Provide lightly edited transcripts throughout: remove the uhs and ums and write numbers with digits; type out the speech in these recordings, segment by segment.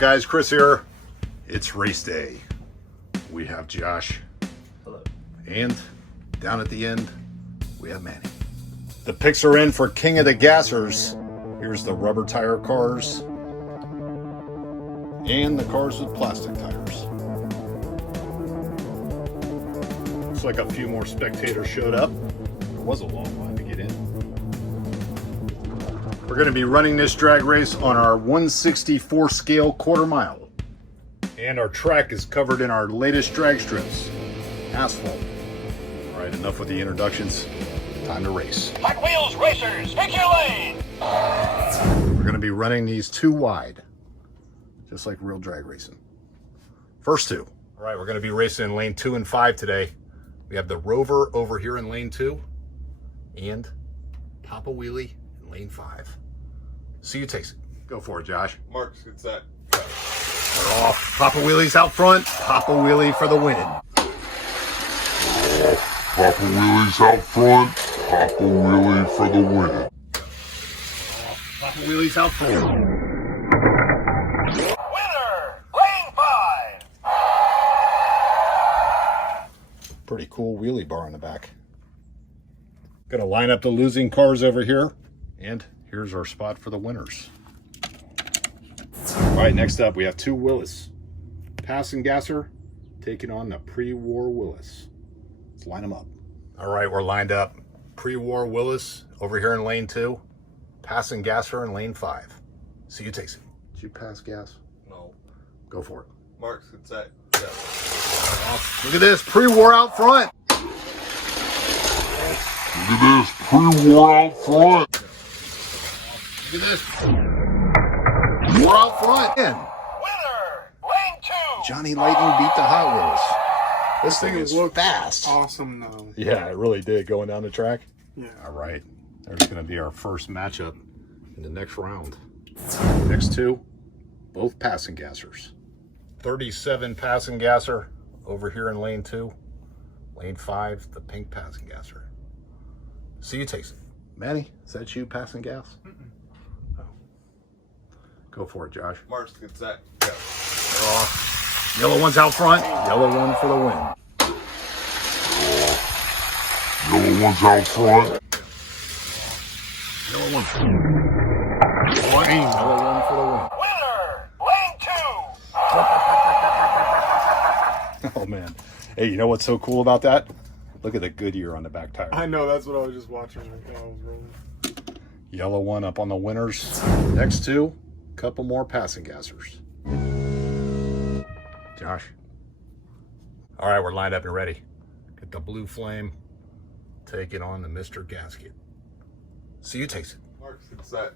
guys? Chris here. It's race day. We have Josh. Hello. And down at the end, we have Manny. The picks are in for King of the Gassers. Here's the rubber tire cars and the cars with plastic tires. Looks like a few more spectators showed up. There was a long line to get in. We're going to be running this drag race on our 164 scale quarter mile. And our track is covered in our latest drag strips, asphalt. All right, enough with the introductions. Time to race. Hot Wheels racers, pick your lane. We're going to be running these two wide, just like real drag racing. First two. All right, we're going to be racing in lane 2 and 5 today. We have the Rover over here in lane 2 and Papa Wheelie in lane 5. See you takes it. Go for it, Josh. Mark's get set. We're off. Papa Wheelie's out front. Papa Wheelie for the win. Papa Wheelie's out front. Papa Wheelie for the win. Papa Wheelie's out front. Winner, lane 5. Pretty cool wheelie bar in the back. Gonna line up the losing cars over here. And here's our spot for the winners. All right, next up we have two Willis. Pass and Gasser taking on the pre-war Willis. Let's line them up. All right, we're lined up. Pre-war Willis over here in lane 2. Pass and Gasser in lane 5. See you takes it. Did you pass gas? No. Go for it. Mark's get set. Yeah. Look at this, pre-war out front. Look at this, pre-war out front. Look at this. War out front. In. Winner, lane 2. Johnny Lightning beat the Hot Wheels. This thing is looked fast. Awesome though. Yeah, it really did going down the track. Yeah. All right, there's going to be our first matchup in the next round. Next two, both passing gassers. 37 passing gasser over here in lane 2. Lane 5, the pink passing gasser. See you takes it. Manny, is that you passing gas? Oh. Go for it, Josh. Mark's get set. Yeah. They're off. Yellow one's out front. Yellow one for the win. Yellow one's out front. Yellow one. Yellow one for the win. Winner, lane 2. Oh man. Hey, you know what's so cool about that? Look at the Goodyear on the back tire. I know, that's what I was just watching right now. I was rolling. Yellow one up on the winners. Next two, couple more passing gassers. Josh. All right, we're lined up and ready. Get the blue flame. Taking on the Mr. Gasket. See you takes it. Mark's get set.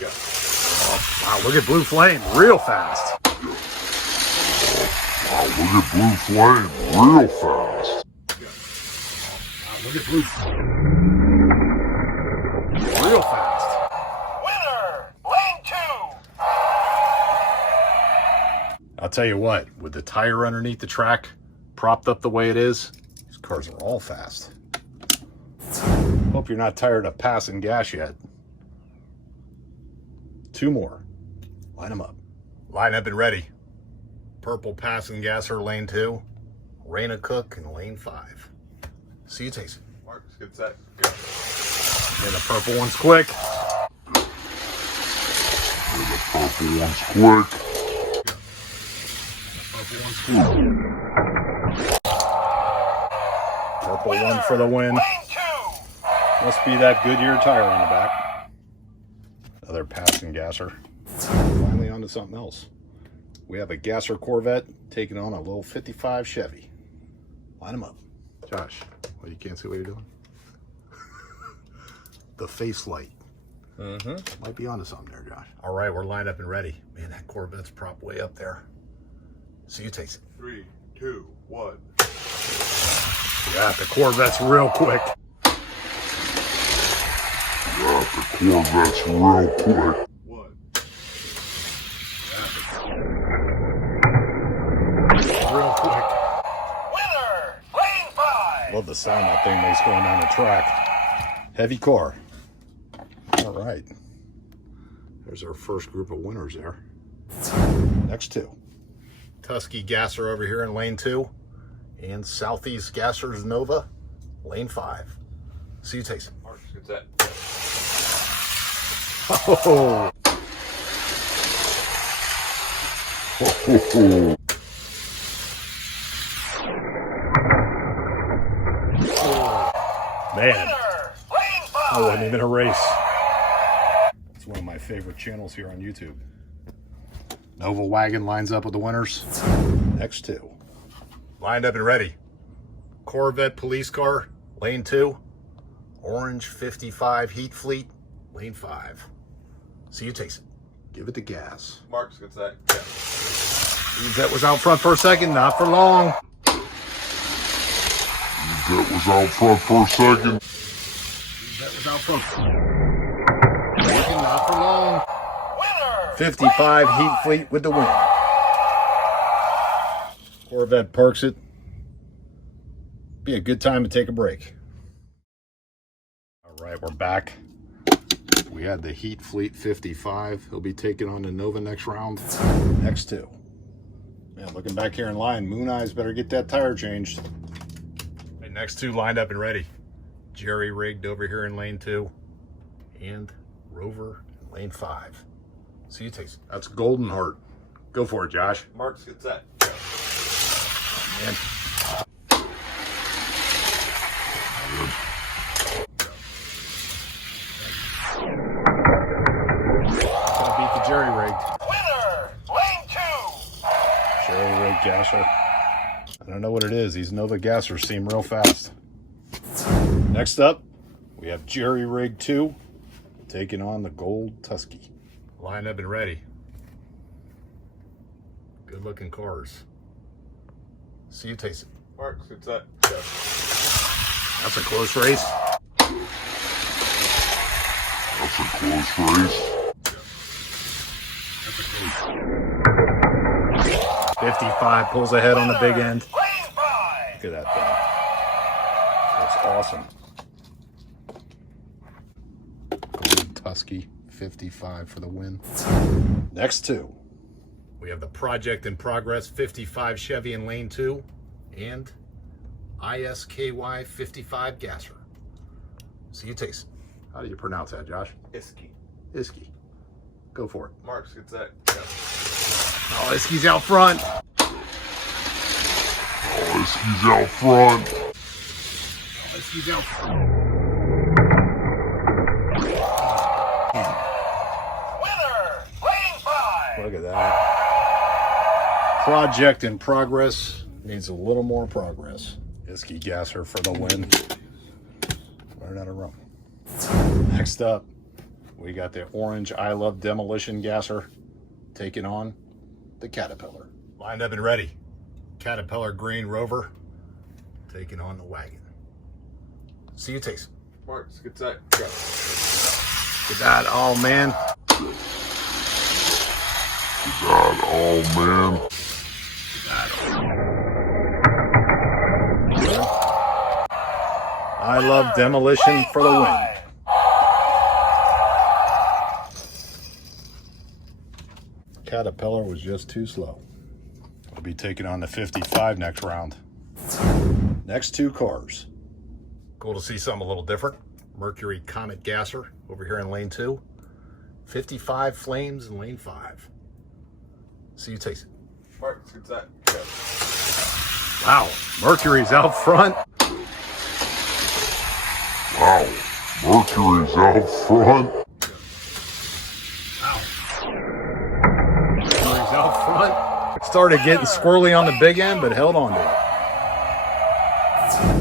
Yeah. Oh, wow, look at blue flame, real fast. Wow, look at blue flame, real fast. Wow, look at blue flame. Real fast. Winner, lane 2. I'll tell you what, with the tire underneath the track, propped up the way it is, these cars are all fast. Hope you're not tired of passing gas yet. Two more. Line them up. Line up and ready. Purple passing gasser, lane 2. Raina Cook in lane 5. See you takes it. Mark's get set. Yeah. And the purple one's quick. And the purple one's quick. Purple one for the win. Lane 2. Must be that Goodyear tire on the back. Another passing gasser. Finally onto something else. We have a gasser Corvette taking on a little 55 Chevy. Line them up. Josh, well, you can't see what you're doing. The face light. Might be onto something there, Josh. All right, we're lined up and ready. Man, that Corvette's propped way up there. See you takes it. 3, 2, 1. Yeah, the Corvette's real quick. Yeah, the Corvette's real quick. 1. Real quick. Winner, lane 5. Love the sound that thing makes going down the track. Heavy car. All right. There's our first group of winners there. Next two. Tusky Gasser over here in lane 2. And Southeast Gasser's Nova, lane 5. See you, Tyson. Marks, get set. Oh! Man, Lane 5. that wasn't even a race. It's one of my favorite channels here on YouTube. Nova wagon lines up with the winners. Next two. Lined up and ready. Corvette police car, lane 2. Orange 55 Heat Fleet, lane 5. See you, Tyson. Give it the gas. Marks, get set. Go. That was out front for a second, not for long. That was out front for a second. That was out front. Working, not for long. Winner. 55 Heat Fleet with the win. Corvette parks it. Be a good time to take a break. All right, we're back. We had the Heat Fleet 55. He'll be taking on the Nova next round. Next two. Man, looking back here in line, Moon Eyes better get that tire changed. Right, next two lined up and ready. Jerry rigged over here in lane 2. And Rover in lane 5. See you, Tyson. That's Golden Heart. Go for it, Josh. Marks, get set. Go. Man. Gonna beat the Jerry rigged. Winner. Lane 2. Jerry rigged Gasser. I don't know what it is. These Nova Gassers seem real fast. Next up, we have Jerry Rig 2 taking on the Gold Tusky. Lined up and ready. Good looking cars. See you, Tyson. Marks, get set. Go. That's a close race. That's a close race. 55 pulls ahead on the big end. Lane 5. Look at that thing. That's awesome. Gold Tusky 55 for the win. Next two. We have the Project in Progress 55 Chevy in lane 2 and ISKY 55 Gasser. See you, Tyson. How do you pronounce that, Josh? Iski. Iski. Go for it. Marks, get set. Go. Oh, Iski's out front. Oh, Iski's out front. Oh, Iski's out front. Winner. Lane 5. Look at that. Project in Progress needs a little more progress. Iski Gasser for the win. Learn how to run. Next up, we got the Orange I Love Demolition Gasser taking on the Caterpillar. Lined up and ready. Caterpillar Green Rover taking on the wagon. See you, Tyson. Marks, get set. Go. Get that. Oh, man. God, oh man. I Love Demolition for the win. Caterpillar was just too slow. We'll be taking on the 55 next round. Next two cars. Cool to see something a little different. Mercury Comet Gasser over here in lane 2. 55 Flames in lane 5. See you, Tyson. Marks, get set. Go. Wow, Mercury's out front. Wow, Mercury's out front. Mercury's out front. Started getting squirrely on the big end, but held on to it.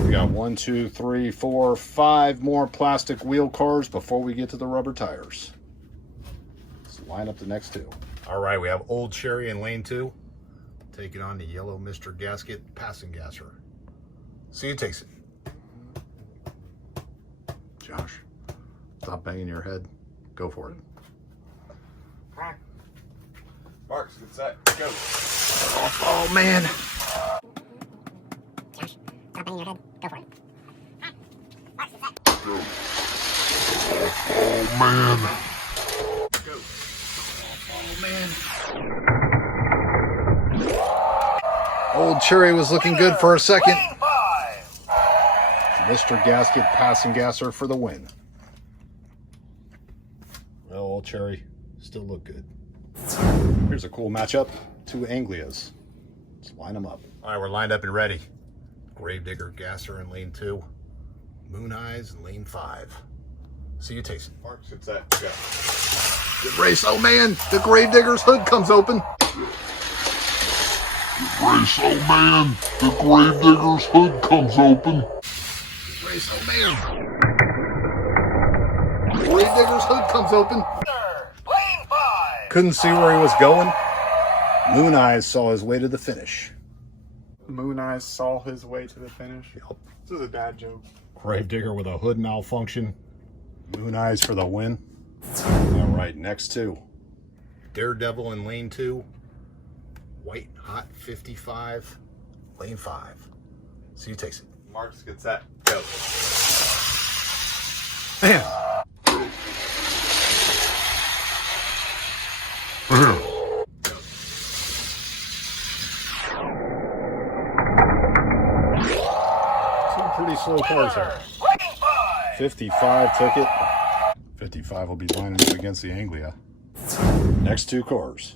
We got 1, 2, 3, 4, 5 more plastic wheel cars before we get to the rubber tires. Let's line up the next two. All right, we have Old Cherry in lane 2, taking on the yellow Mr. Gasket passing gasser. See you, Tyson. Josh, stop banging your head. Go for it. Marks, get set. Go. Oh, man. Josh, stop banging your head. Go for it. Oh man. Go. Oh, man. Old Cherry was looking good for a second. Lane 5. Mr. Gasket passing gasser for the win. Well, Old Cherry still look good. Here's a cool matchup. Two Anglias. Let's line them up. All right, we're lined up and ready. Gravedigger Gasser in lane 2. Moon Eyes in lane 5. See you tasting. Marks, get set, go. Good race. Oh man, the Gravedigger's hood comes open. Race, oh man, the Gravedigger's hood comes open. Good race. Oh man. Gravedigger's hood comes open. Winner, lane 5. Couldn't see where he was going. Moon Eyes saw his way to the finish. Moon Eyes saw his way to the finish. Yep. This is a dad joke. Gravedigger with a hood malfunction. Moon Eyes for the win. All right, next two. Daredevil in lane 2. White Hot 55, lane 5. See you taste it. Marks, get set, go. Man, two pretty slow cars there. Lane 5. 55 took it. 55 will be lining up against the Anglia. Next two cars.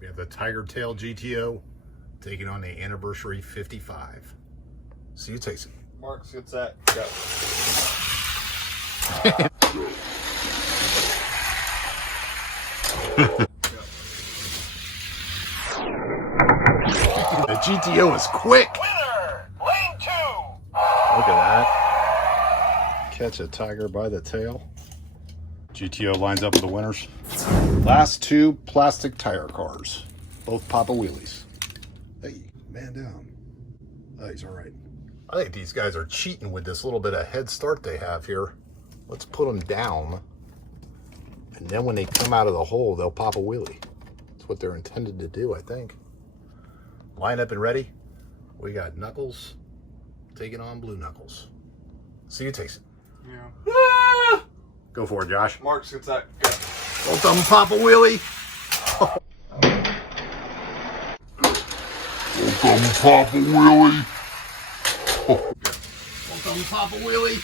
We have the Tiger Tail GTO taking on the Anniversary 55. See you taste it. Marks, get set, go. The GTO is quick. Winner, lane 2. Look at that. Catch a tiger by the tail. GTO lines up with the winners. Last two plastic tire cars. Both Papa Wheelies. Hey, man down. Oh, he's all right. I think these guys are cheating with this little bit of head start they have here. Let's put them down. And then when they come out of the hole, they'll pop a wheelie. That's what they're intended to do, I think. Line up and ready. We got Knuckles taking on Blue Knuckles. See you taste it. Yeah. Go for it, Josh. Marks, get set, go. Both of them pop a wheelie. Both of them pop a wheelie. Both of them pop a wheelie.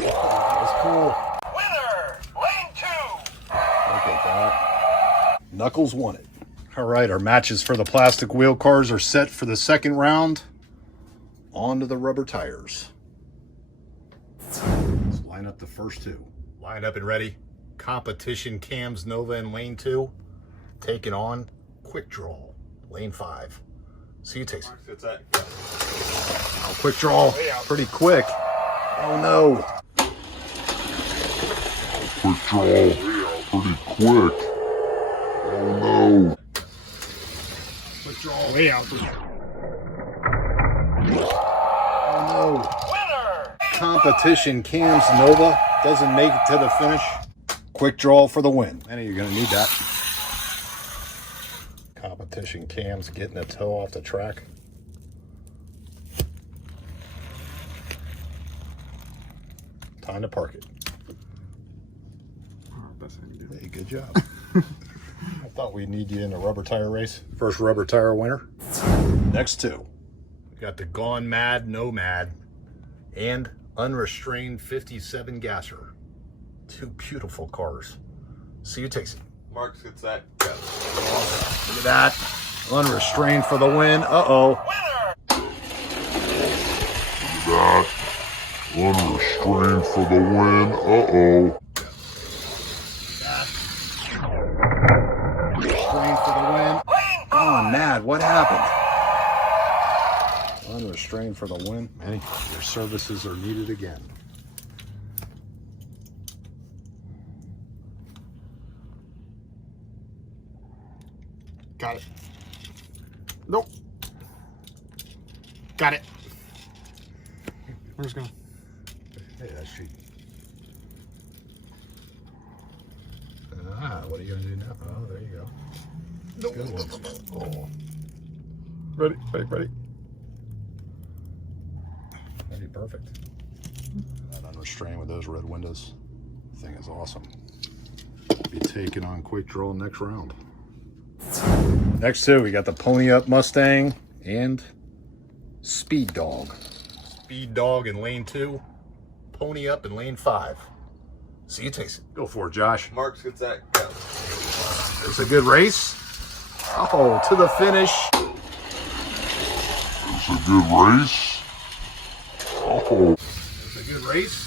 That was cool. Winner, lane 2. Look at that. Knuckles won it. All right, our matches for the plastic wheel cars are set for the second round. On to the rubber tires. Let's line up the first two. Lined up and ready. Competition Cams Nova in lane 2. Taking on Quick Draw, lane 5. See you taste it. Marks, get set, go. Oh, Quick Draw, pretty quick. Oh no. Quick draw, pretty quick. Oh no. Quick Draw, way out there. Oh no. Winner, Competition Cams Nova doesn't make it to the finish. Quick Draw for the win. Manny, you're gonna need that. Competition Cams getting a toe off the track. Time to park it. That's how you do it. Hey, good job. I thought we'd need you in a rubber tire race. First rubber tire winner. Next two. We got the Gone Mad Nomad and Unrestrained 57 Gasser. Two beautiful cars. See you taste it. Marks, get set, go. Look at that. Unrestrained for the win. Uh-oh. winner, That. Unrestrained for the win. Uh-oh. Unrestrained for the win. lane 5. Gone Mad, what happened? Unrestrained for the win. Manny, your services are needed again. Got it. Nope. Got it. We're just gonna. Hey, that's cheap. Ah, what are you gonna do now? Oh, there you go. Good one. Oh, Ready? Ready? that'd be perfect. That unrestrained with those red windows. Thing is awesome. Be taking on Quick Draw next round. Next two, we got the Pony Up Mustang and Speed Dog. Speed Dog in lane 2, Pony Up in lane 5. See you taste it. Go for it, Josh. Marks gets that. Go. It's a good race. Oh, to the finish. It's a good race. Oh. It's a good race.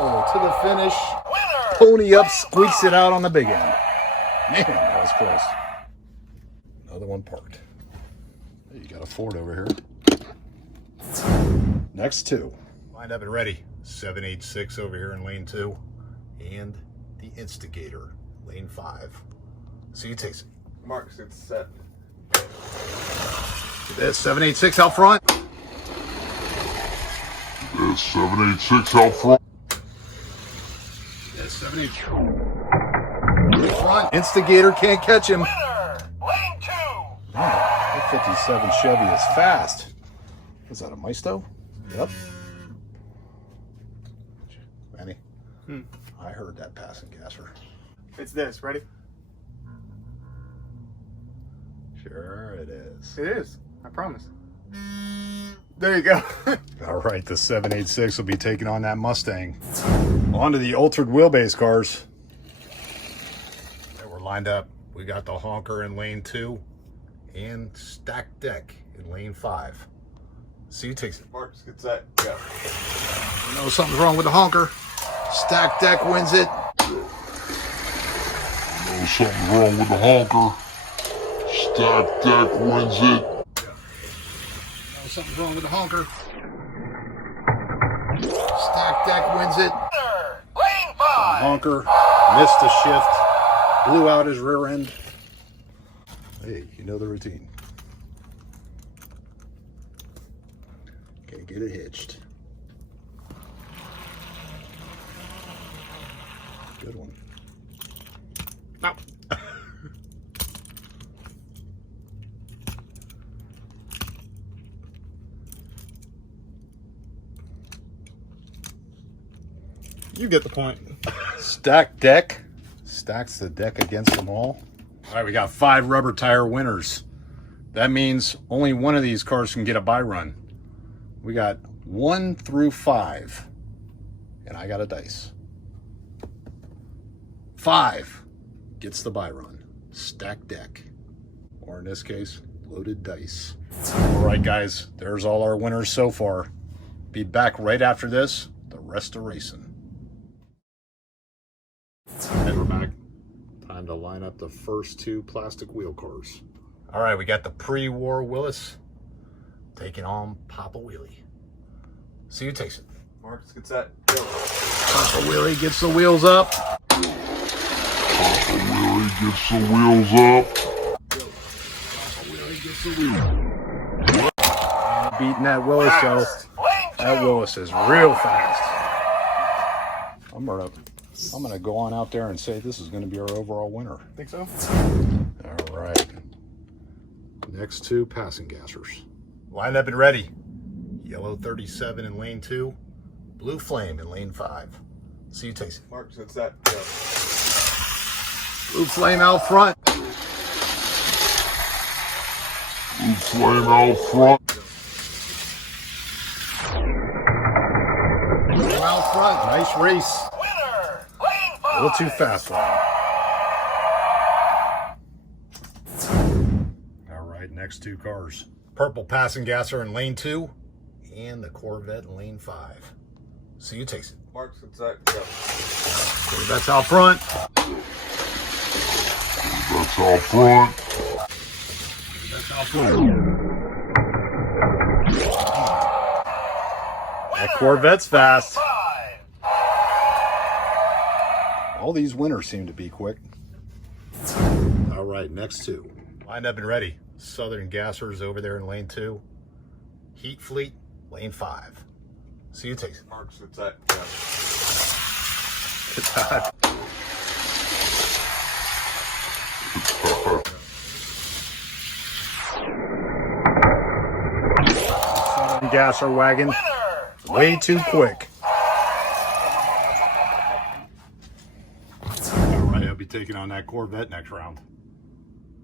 Oh, to the finish. Winner! Pony Up squeaks it out on the big end. Man, that was close. Another one parked. Hey, you got a Ford over here. Next two. Lined up and ready. 786 over here in lane 2. And the Instigator, lane 5. See you taste it. Marks gets set. This 786 out front. There's 786 out front. This 786 front. Instigator can't catch him. Winner! Lane 2! That 57 Chevy is fast. Is that a Maisto? Yep. Manny, I heard that passing gasser. It's this. Ready? Sure it is. It is. I promise. There you go. All right, the 786 will be taking on that Mustang. On to the altered wheelbase cars. That we're lined up. We got the honker in lane 2 and stacked deck in lane 5. See you taste it. Marks gets that. Go. You know something's wrong with the honker. Stacked deck wins it. Know something's wrong with the honker. Stack deck wins it. You know something's wrong with the honker. Stacked deck wins it. Winner! Lane 5! Honker missed a shift, blew out his rear end. Hey, you know the routine. Can't get it hitched. Good one. No. You get the point. Stacked deck. Stacks the deck against them all. All right, we got 5 rubber tire winners. That means only one of these cars can get a buy run. We got 1 through 5. And I got a dice. 5 gets the buy run. Stacked deck. Or in this case, loaded dice. All right, guys, there's all our winners so far. Be back right after this. The rest of racing. And we're back. Time to line up the first 2 plastic wheel cars. All right, we got the pre-war Willis taking on Papa Wheelie. See you taste it. Marks gets that. Go. Papa Wheelie gets the wheels up. Papa Willie gets the wheels up. Papa Wheelie gets the wheels. Beating that Willis, so Lane 2! that Willis is real fast. I'm gonna go on out there and say this is gonna be our overall winner. Think so? All right. Next 2 passing gassers. Lined up and ready. Yellow 37 in lane 2. Blue Flame in lane 5. See you taste it. Marks gets that. Go. Blue Flame out front. Blue flame out front. Flame out front. Nice race. Winner! Lane 5! A little too fast for him. All right, next 2 cars. Purple passing gasser in lane 2 and the Corvette in lane 5. See you taste it. Marks gets that. Go. Corvette's out front. That's out front. That's out front. That Corvette's fast. 5! All these winners seem to be quick. All right, next 2. Lined up and ready. Southern Gassers over there in lane 2. Heat Fleet, lane 5. See you taste it. Marks gets that. Go. It's hot. Southern Gasser wagon, Winner! way too quick. taking on that Corvette next round.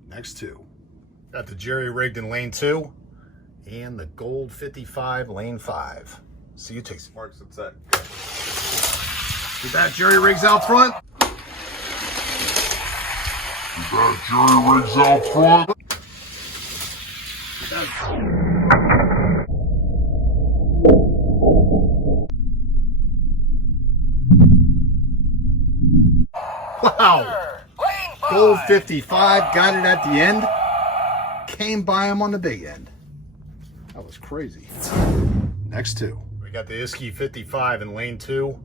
Next two. Got the Jerry rigged in lane 2 and the gold 55 lane 5. See you takes it. Marks, get set, Get that Jerry rigs out front. That Jerry rigs out front. Wow. Lane 5. Gold 55, got it at the end. Came by him on the big end. That was crazy. Next two. We got the Iski 55 in lane 2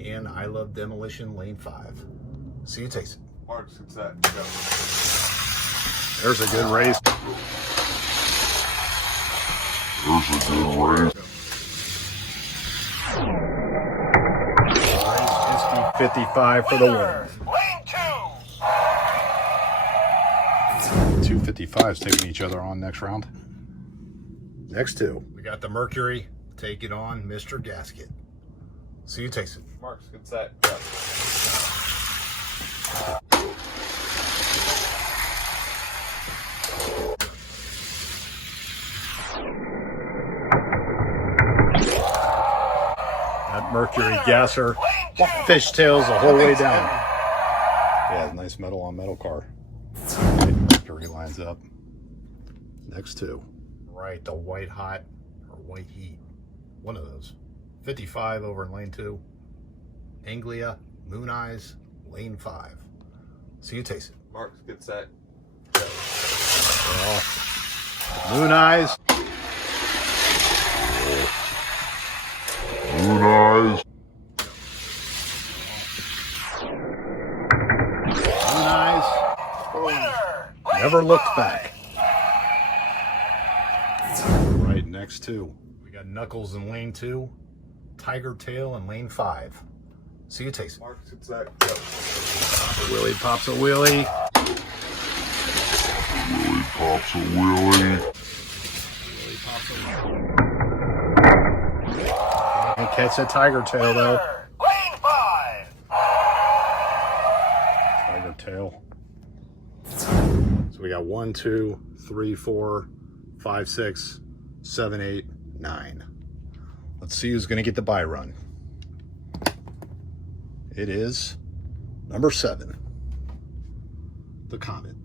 and I Love Demolition lane 5. See you takes it. Marks, get set, go. There's a good race. There's a good race. Iski 55 for the win. Lane 2. Two 55s taking each other on next round. Next two. We got the Mercury taking on Mr. Gasket. See you takes it. Marks, get set, go. That Mercury gasser fishtails the whole way down. Yeah, nice metal on metal car. Mercury lines up. Next two. Right, the white hot or white heat. One of those. 55 over in lane 2. Anglia, Moon Eyes, lane 5. See you taste it. Marks, get set, go. Moon Eyes. Moon eyes. Moon Eyes. Winner. Never looked back. Right, next two. We got Knuckles in lane 2. Tiger Tail in lane 5. See you taste it. Marks, get set, go. Willie pops a wheelie. Willie pops a wheelie. Willie pops a wheelie. Can't catch that Tiger Tail though. Lane 5. Tiger Tail. So we got 1, 2, 3, 4, 5, 6, 7, 8, 9. Let's see who's going to get the buy run. It is number 7, the Comet.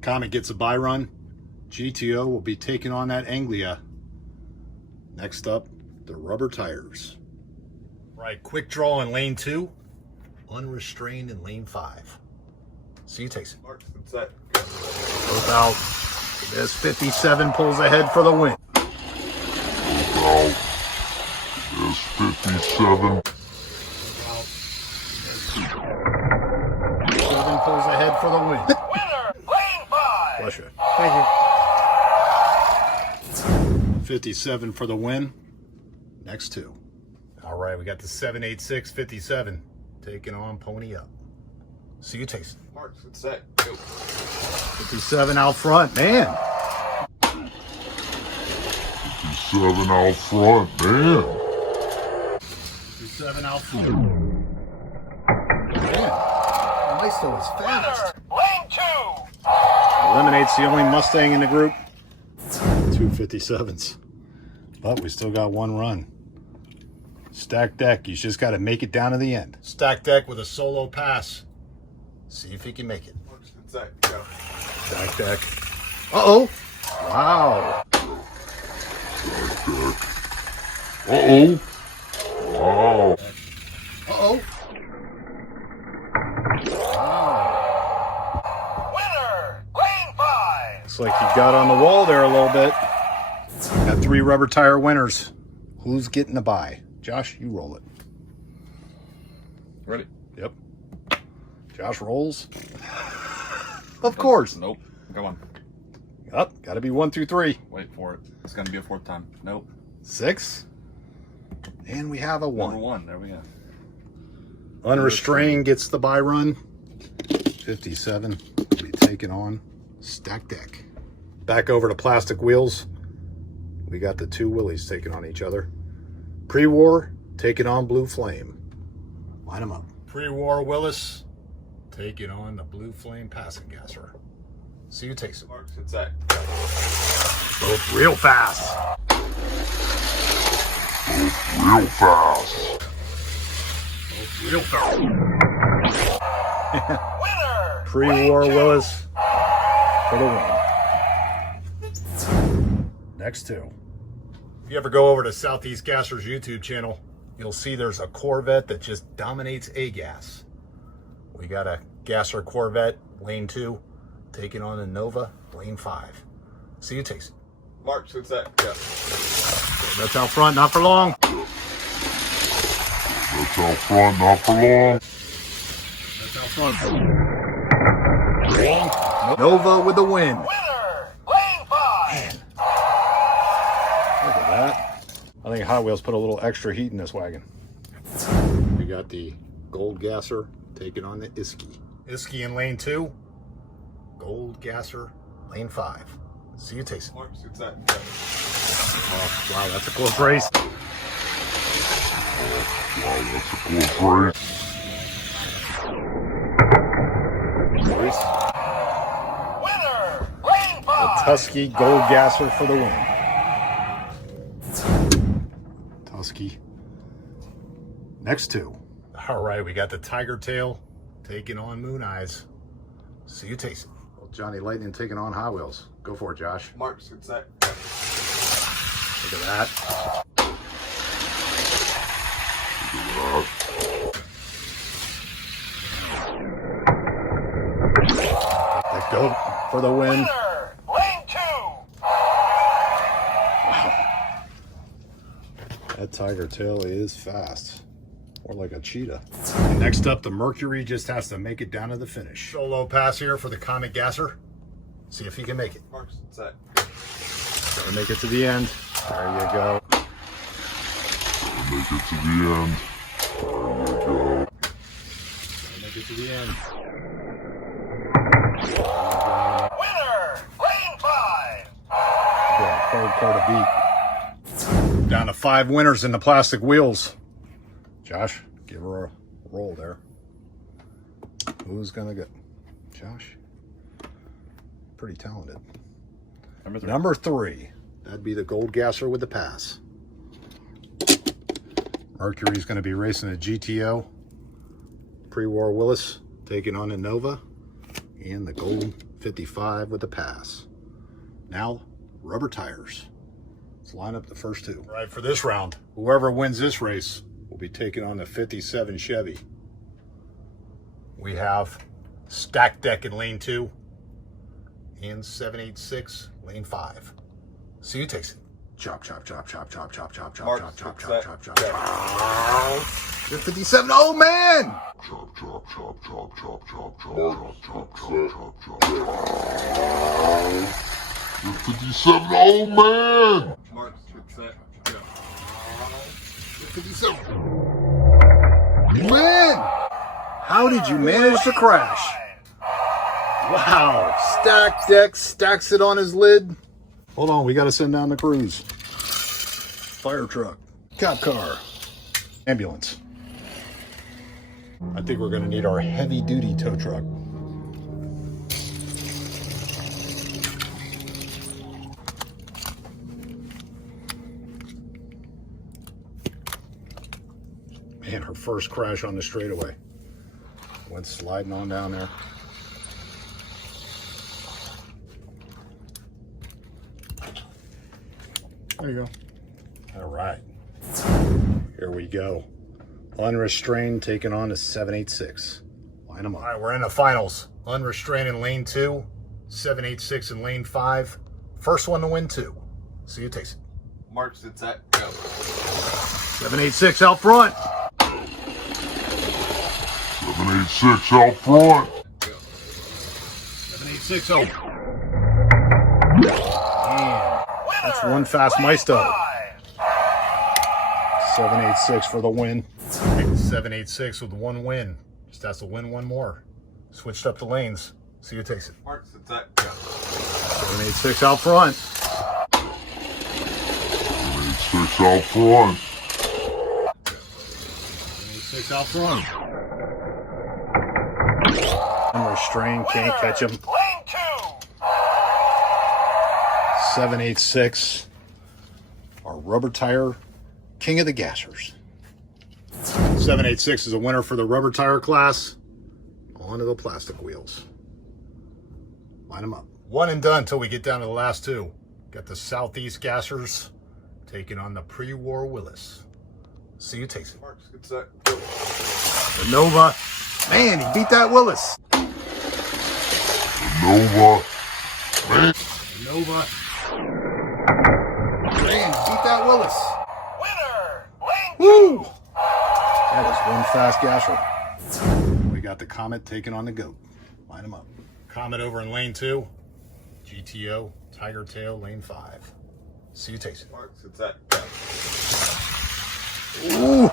Comet gets a buy run. GTO will be taking on that Anglia. Next up, the rubber tires. Right, quick draw in lane 2, unrestrained in lane 5. See you takes it. Marks, get set, go. Both out. This 57 pulls ahead for the win. About this 57. 7 pulls ahead for the win. Winner. Lane 5. Bless you. Thank you. 57 for the win. Next two. All right, we got the 786 57 taking on Pony Up. See you taste it. Marks, get set, go. 57 out front, man. 57 out front, man. 57 out front. Man, Maisto is fast. Lane 2. Eliminates the only Mustang in the group. 2 57s. But we still got one run. Stack deck, you just got to make it down to the end. Stack deck with a solo pass. See if he can make it. Marks, get set, go. Stack deck. Uh-oh. Wow. Uh-oh. Wow. Uh-oh. Wow. Winner. Lane 5. Looks like he got on the wall there a little bit. Got 3 rubber tire winners. Who's getting the buy? Josh, you roll it. Ready? Yep. Josh rolls. Of course. Nope. Go on. Up. Got to be 1 through 3. Wait for it. It's gonna be a 4th time. Nope. 6. And we have a 1. Number 1. There we go. Unrestrained gets the buy run. 57 will be taken on Stack Deck. Back over to plastic wheels. We got the 2 Willies taking on each other. Pre-war taking on Blue Flame. Line them up. Pre-war Willis taking on the Blue Flame passing gasser. See you taste it. Marks, it's that. Both real fast. Real fast. Both real fast. Winner. Pre-war Lane 2. Willis for the win. Next two. If you ever go over to Southeast Gasser's YouTube channel, you'll see there's a Corvette that just dominates A-gas. We got a Gasser Corvette, lane 2, taking on a Nova, lane 5. See you taste it. Marks, it's that. Go. That's out front, not for long. That's out front, not for long. That's out front. Nova with the win. Winner. Lane 5. Look at that. I think Hot Wheels put a little extra heat in this wagon. We got the Gold Gasser taking on the Iski. Iski in lane 2. Gold Gasser, lane 5. See you taste it. Marks, it's that. Go. Oh, wow, that's a close race. Wow, that's a cool race. Winner. Lane 5. Tusky Gold Gasser for the win. Tusky. Next two. All right, we got the Tiger Tail taking on Moon Eyes. See you taste it. Well, Johnny Lightning taking on Hot Wheels. Go for it, Josh. Marks, it's that. Go. Look at that. Let's go for the win. Winner. Lane 2. That Tiger Tail is fast. Or like a cheetah. Next up, the Mercury just has to make it down to the finish. Solo pass here for the Comet Gasser. See if he can make it. Marks, it's that. Gotta make it to the end. There you go. Make it to the end. There you go. Gotta make it to the end. Winner. Lane 5. Yeah, hard car to beat. Down to 5 winners in the plastic wheels. Josh, give her a roll there. Who's gonna get? Josh? Pretty talented. Number 3. That'd be the Gold Gasser with the pass. Mercury's gonna be racing a GTO. Pre-war Willis taking on a Nova. And the Gold 55 with the pass. Now, rubber tires. Let's line up the first two. All right, for this round, whoever wins this race will be taking on the 57 Chevy. We have Stack Deck in lane 2 and 786 lane 5. See you taste it. Chop, chop, chop, chop, chop, chop, chop, chop, Marks, chop, chop, it's chop, that. chop, chop, Go. chop. 57. Oh man! Chop, chop, chop, chop, chop, chop, chop, chop, chop, chop, chop, chop. 57. Oh man! Marks, it's that. Go. 57. Man! How did you manage to crash? Wow. Stack Deck stacks it on his lid. Hold on, we got to send down the crews. Fire truck. Cop car. Ambulance. I think we're going to need our heavy duty tow truck. Man, her first crash on the straightaway. Went sliding on down there. There you go. All right. Here we go. Unrestrained taking on a 786. Line them up. All right, we're in the finals. Unrestrained in lane 2, 786 in lane 5. First one to win 2. See you taste it. Marks, it's that. Go. 786 out front. 786 out front. 786 out. Damn. That's one fast Maisto. 786 for the win. 786 with 1 win. Just has to win 1 more. Switched up the lanes. See you taste it. Marks, it's that. Go. 786 out front. 786 out front. 786 out front. strain, can't catch him. Lane 2. 786, our rubber tire king of the gassers. 786 is a winner for the rubber tire class. On to the plastic wheels. Line them up. One and done until we get down to the last two. Got the Southeast Gassers taking on the pre-war Willis. See who takes it. Marks, get set, go. The Nova. Man, he beat that Willis. Nova. Man. Nova. Man, he beat that Willis. Winner. Lane 2. Woo! That is one fast gasser. We got the Comet taking on the Goat. Line them up. Comet over in lane 2. GTO, Tiger Tail, lane 5. See who takes it. Marks, get set, go. Ooh.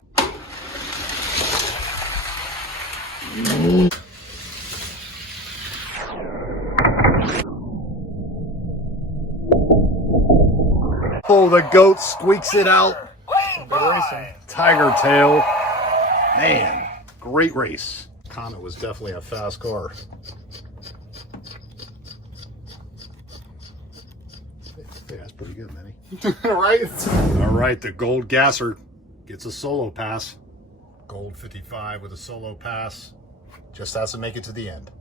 Oh, the Goat squeaks it out. Lane 5. Tiger Tail. Man, great race. Comet was definitely a fast car. Yeah, that's pretty good, Manny. Right? All right, the Gold Gasser gets a solo pass. Gold 55 with a solo pass. Just has to make it to the end.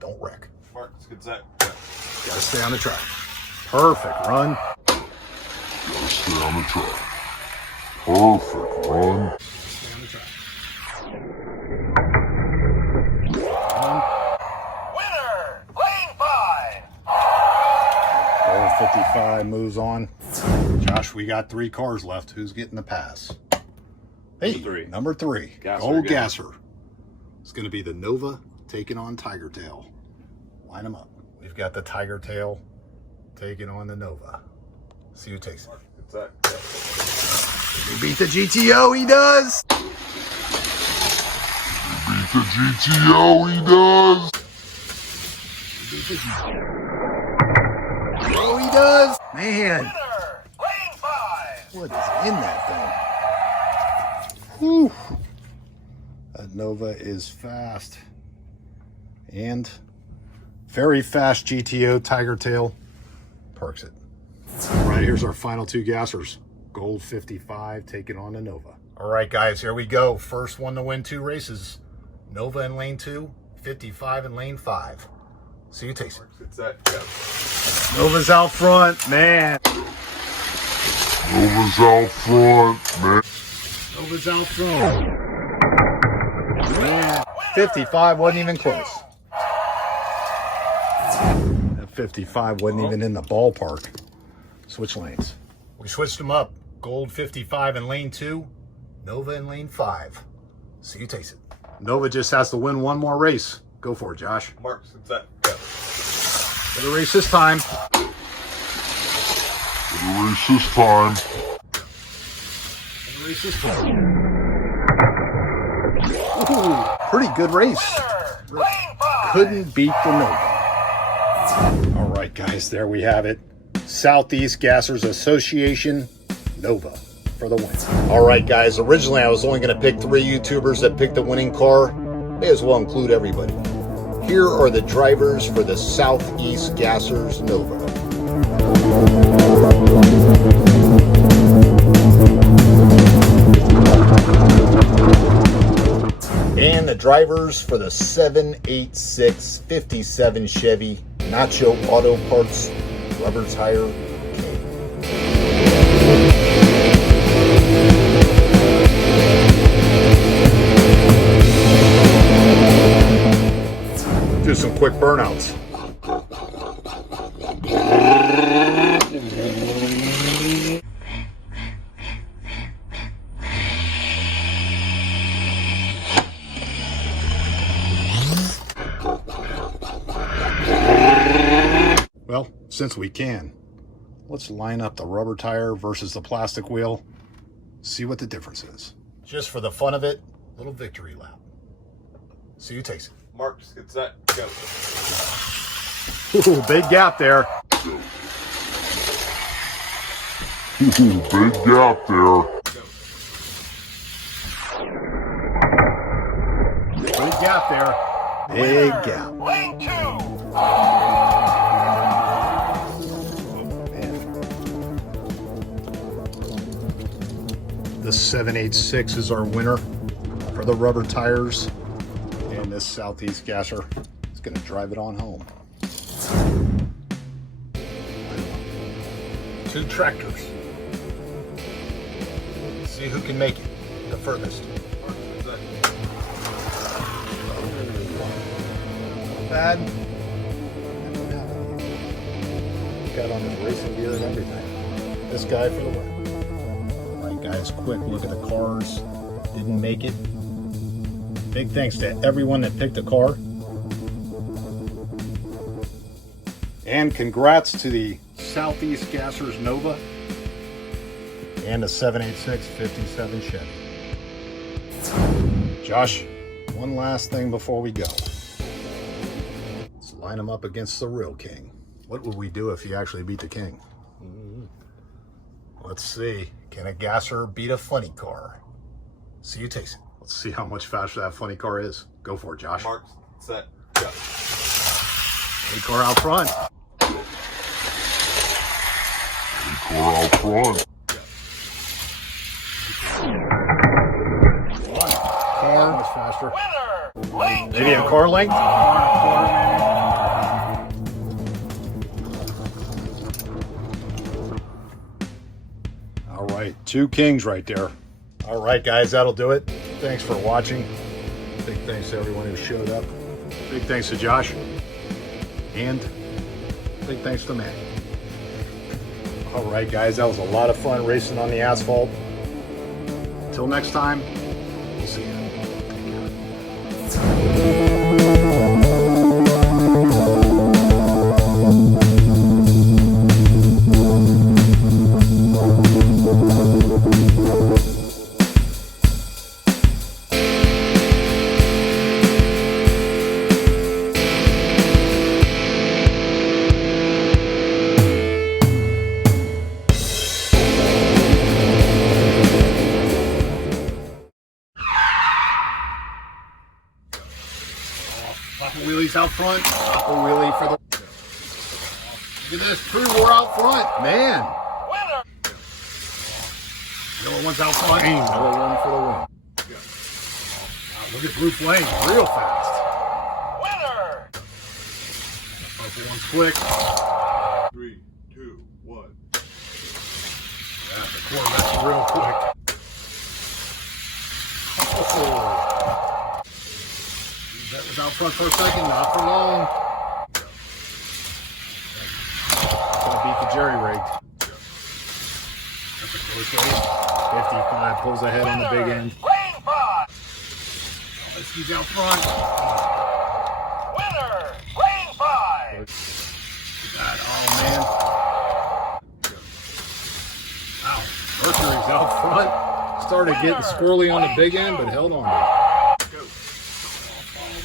Don't wreck. Marks, get set, go. Gotta stay on the track. Perfect run. Gotta stay on the track. Perfect run. Stay on the track. Winner. Lane 5. Gold 55 moves on. Josh, we got 3 cars left. Who's getting the pass? Hey, number 3. Gasser Gold again. Gasser. It's going to be the Nova taking on Tiger Tail. Line them up. We've got the Tiger Tail taking on the Nova. See who takes it. Marks, get set, go. He beat the GTO, he does! Beat the GTO, he does. Oh, he does! Man, Winner. Lane 5. what is in that thing? Whew. That Nova is fast. And very fast GTO Tiger Tail parks it. All right, here's our final 2 gassers. Gold 55 taking on the Nova. All right, guys, here we go. First one to win 2 races. Nova in lane 2, 55 in lane 5. See who takes it. Marks, get set, go. Nova's out front, man. Nova's out front, man. Nova's out front. Man, 55 wasn't even close. That 55 wasn't even in the ballpark. Switch lanes. We switched them up. Gold 55 in lane 2, Nova in lane 5. See who takes it. Nova just has to win one more race. Go for it, Josh. Marks, get set, go. Better race this time. Better race this time. Better race this time. Ooh, pretty good race. Winner. Lane 5. Couldn't beat the Nova. All right, guys, there we have it. Southeast Gassers Association Nova for the win. All right, guys, originally I was only going to pick 3 YouTubers that picked the winning car. May as well include everybody. Here are the drivers for the Southeast Gassers Nova. And the drivers for the 786-57 Chevy Nacho Auto Parts Rubber Tire King. Do some quick burnouts. Well, since we can, let's line up the rubber tire versus the plastic wheel, see what the difference is. Just for the fun of it, little victory lap. See who takes it. Marks, get set, go. Ooh, big gap there. Big gap there. Big gap there. Big gap. Lane 2. The 786 is our winner for the rubber tires. And this Southeast gasser is going to drive it on home. 2 tractors. See who can make it the furthest. Bad. Got on his racing gear and everything. This guy for the win. All right, guys, quick look at the cars. Didn't make it. Big thanks to everyone that picked a car. And congrats to the Southeast Gassers Nova and the 786 57 Chevy. Josh, one last thing before we go. Let's line him up against the real king. What would we do if he actually beat the king? Let's see. Can a gasser beat a funny car? See you taste it. Let's see how much faster that funny car is. Go for it, Josh. Mark, set, go. Funny car out front. Car out front. Car much faster. Winner. Lane 2. Maybe a car length? All right, 2 kings right there. All right, guys, that'll do it. Thanks for watching. Big thanks to everyone who showed up. Big thanks to Josh. And big thanks to Matt. All right, guys, that was a lot of fun racing on the asphalt. Until next time, we'll see you. Pop a wheelies out front. Pop a wheelie for the... Look at this, crew war out front. Man. Winner. Yellow one's out front. Yellow one for the win. Wow, look at blue flame, real fast. Winner. Purple one's quick. 3, 2, 1. Yeah, the Corvette's real quick. Oh. That was out front for a second, not for long. Gonna beat the jerry rigged. That's a close race. 55 pulls ahead on the big end. Lane 5. Let's keep out front. Winner. Lane 5. God, oh man. Wow, Mercury's out front. Started getting squirrely on the big end, but held on. Oh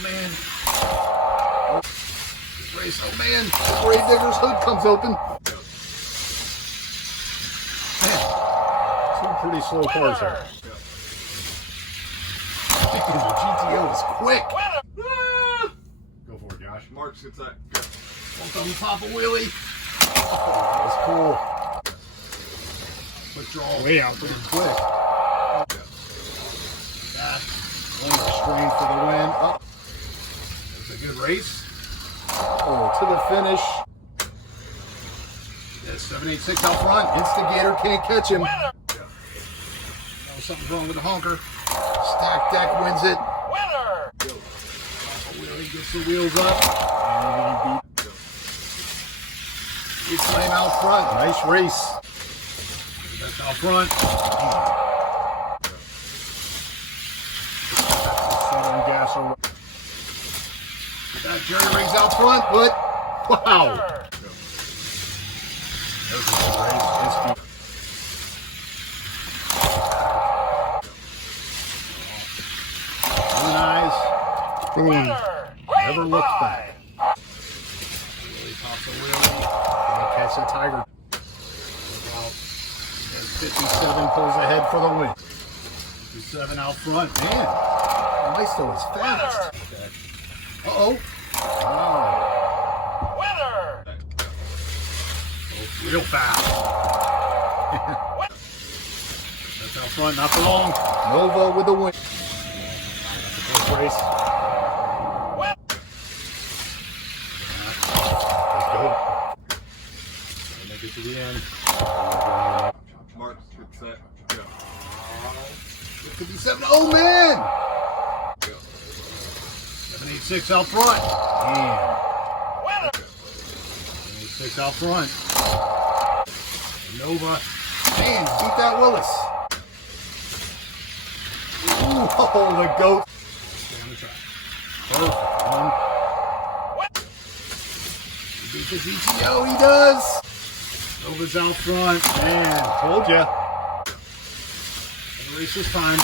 man. Oh, this race, oh man. The Grave Digger's hood comes open. Man, 2 pretty slow cars here. The GTO is quick. Winner. Go for it, Josh. Mark, set, go. Both of them pop a wheelie. Oh, that was cool. Quick draw way out pretty quick. That one restrained for the win. Oh, that was a good race. Oh, to the finish. Yeah, 786 out front. Instigator can't catch him. Winner. Something's wrong with the honker. Stack deck wins it. Winner. Wheelie gets the wheels up. And he beat. Big flame out front. Nice race. That's out front. Southern gasser. That jerry rigs out front, but wow. Winner. There's a good race. Blue eyes. Boom. Winner. Never Lane looked 5. back. Really pops a wheelie. Gonna catch the tiger. Out. And 57 pulls ahead for the win. 57 out front. Man, Maestro is fast. Uh-oh. Wow. Winner. Real fast. That's out front, not for long. Nova with the win. First race. Let's go. Make it to the end. Mark, get set, go. It could be 7. Oh, man! Go. 786 out front. Damn. Winner. 786 out front. Nova. Man, beat that Willis. Ooh, oh, the goat. Stay on the track. Perfect. He beat the GTO, he does. Nova's out front. Man, told ya. Race this time.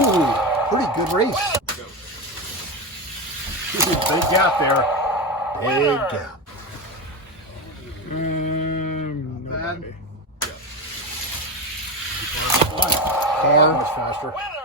Ooh, pretty good race. Go. Big gap there. Big Winner. gap. Not bad. Go. Car much faster. Winner.